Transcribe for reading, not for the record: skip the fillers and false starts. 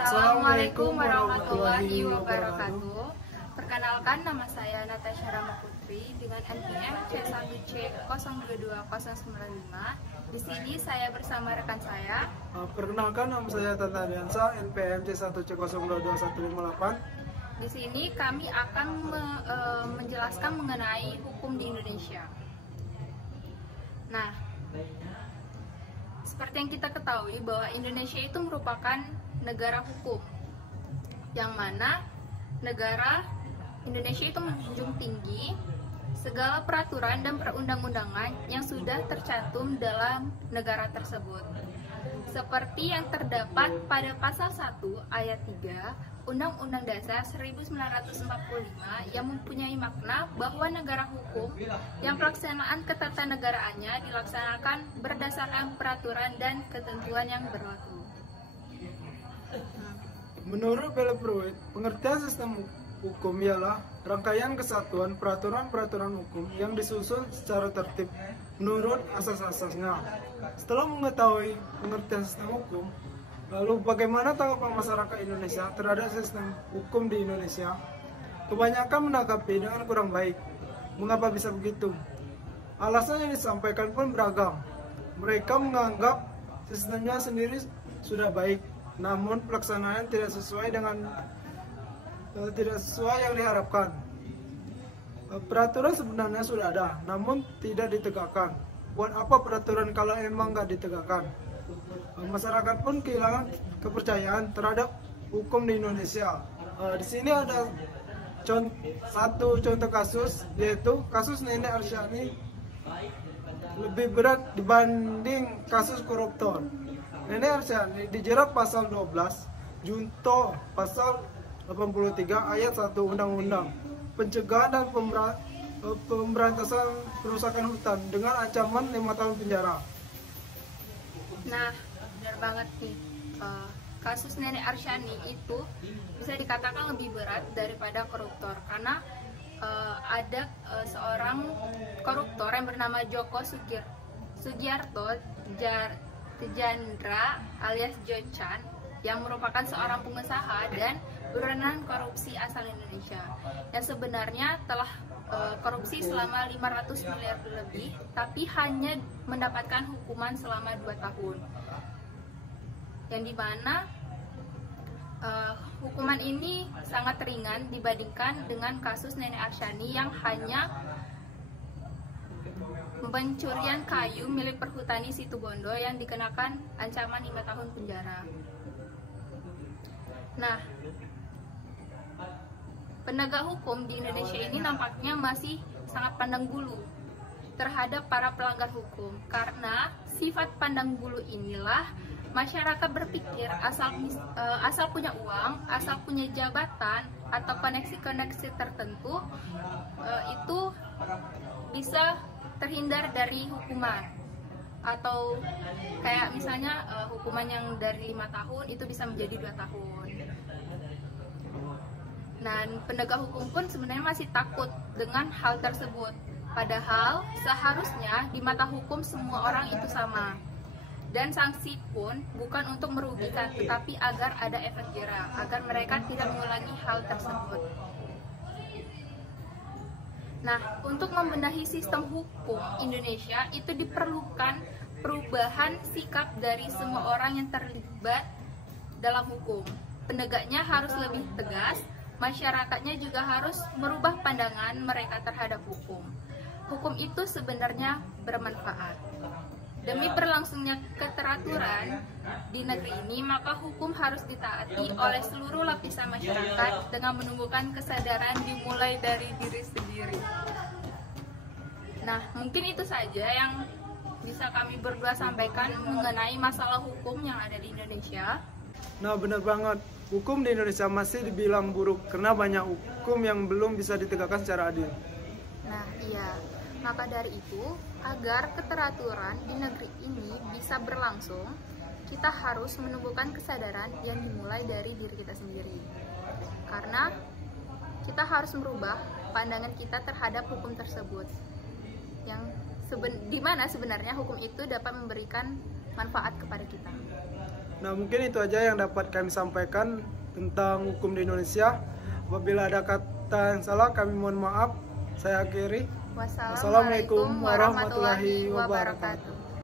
Assalamualaikum warahmatullahi wabarakatuh. Perkenalkan, nama saya Natasha Rama Putri dengan NPM C1C022095. Di sini saya bersama rekan saya. Perkenalkan, nama saya Tata Diansa, NPM C1C022158. Di sini kami akan menjelaskan mengenai hukum di Indonesia. Nah, seperti yang kita ketahui bahwa Indonesia itu merupakan negara hukum, yang mana negara Indonesia itu menjunjung tinggi segala peraturan dan perundang-undangan yang sudah tercantum dalam negara tersebut. Seperti yang terdapat pada pasal 1 ayat 3 Undang-Undang Dasar 1945 yang mempunyai makna bahwa negara hukum yang pelaksanaan ketatanegaraannya dilaksanakan berdasarkan peraturan dan ketentuan yang berlaku. Menurut Bella Pruitt, pengertian sistem hukum ialah rangkaian kesatuan peraturan-peraturan hukum yang disusun secara tertib menurut asas-asasnya. Setelah mengetahui pengertian sistem hukum, lalu bagaimana tanggapan masyarakat Indonesia terhadap sistem hukum di Indonesia? Kebanyakan menanggapi dengan kurang baik. Mengapa bisa begitu? Alasan yang disampaikan pun beragam. Mereka menganggap sistemnya sendiri sudah baik, namun pelaksanaan tidak sesuai yang diharapkan. Peraturan sebenarnya sudah ada, namun tidak ditegakkan. Buat apa peraturan kalau emang nggak ditegakkan? Masyarakat pun kehilangan kepercayaan terhadap hukum di Indonesia. Di sini ada satu contoh kasus, yaitu kasus Nenek Arsyani lebih berat dibanding kasus koruptor. Nenek Arsyani dijerat pasal 12 junto pasal 83 ayat 1 Undang-Undang Pencegahan dan Pemberantasan Perusakan Hutan dengan ancaman 5 tahun penjara. Nah, benar banget nih, kasus Nenek Arsyani itu bisa dikatakan lebih berat daripada koruptor, karena ada seorang koruptor yang bernama Joko Sugiarto Tjandra alias Jocan, yang merupakan seorang pengusaha dan buronan korupsi asal Indonesia, yang sebenarnya telah korupsi selama 500 miliar lebih, tapi hanya mendapatkan hukuman selama 2 tahun, yang dimana hukuman ini sangat ringan dibandingkan dengan kasus Nenek Arsyani yang hanya pencurian kayu milik perhutani Situbondo yang dikenakan ancaman 5 tahun penjara. Nah, penegak hukum di Indonesia ini nampaknya masih sangat pandang bulu terhadap para pelanggar hukum, karena sifat pandang bulu inilah masyarakat berpikir asal punya uang, asal punya jabatan atau koneksi-koneksi tertentu, itu bisa terhindar dari hukuman, atau kayak misalnya hukuman yang dari 5 tahun itu bisa menjadi 2 tahun. Dan penegak hukum pun sebenarnya masih takut dengan hal tersebut, padahal seharusnya di mata hukum semua orang itu sama, dan sanksi pun bukan untuk merugikan, tetapi agar ada efek jera, agar mereka tidak mengulangi hal tersebut. Nah, untuk membenahi sistem hukum Indonesia itu diperlukan perubahan sikap dari semua orang yang terlibat dalam hukum. Penegaknya harus lebih tegas, masyarakatnya juga harus merubah pandangan mereka terhadap hukum. Hukum itu sebenarnya bermanfaat. Demi berlangsungnya keteraturan di negeri ini, maka hukum harus ditaati oleh seluruh lapisan masyarakat dengan menumbuhkan kesadaran dimulai dari diri sendiri. Nah, mungkin itu saja yang bisa kami berdua sampaikan mengenai masalah hukum yang ada di Indonesia. Nah, benar banget. Hukum di Indonesia masih dibilang buruk karena banyak hukum yang belum bisa ditegakkan secara adil. Nah, iya. Maka dari itu, agar keteraturan di negeri ini bisa berlangsung, kita harus menumbuhkan kesadaran yang dimulai dari diri kita sendiri. Karena kita harus merubah pandangan kita terhadap hukum tersebut, yang dimana sebenarnya hukum itu dapat memberikan manfaat kepada kita. Nah, mungkin itu aja yang dapat kami sampaikan tentang hukum di Indonesia. Apabila ada kata yang salah, kami mohon maaf. Saya akhiri. Wassalamualaikum warahmatullahi wabarakatuh.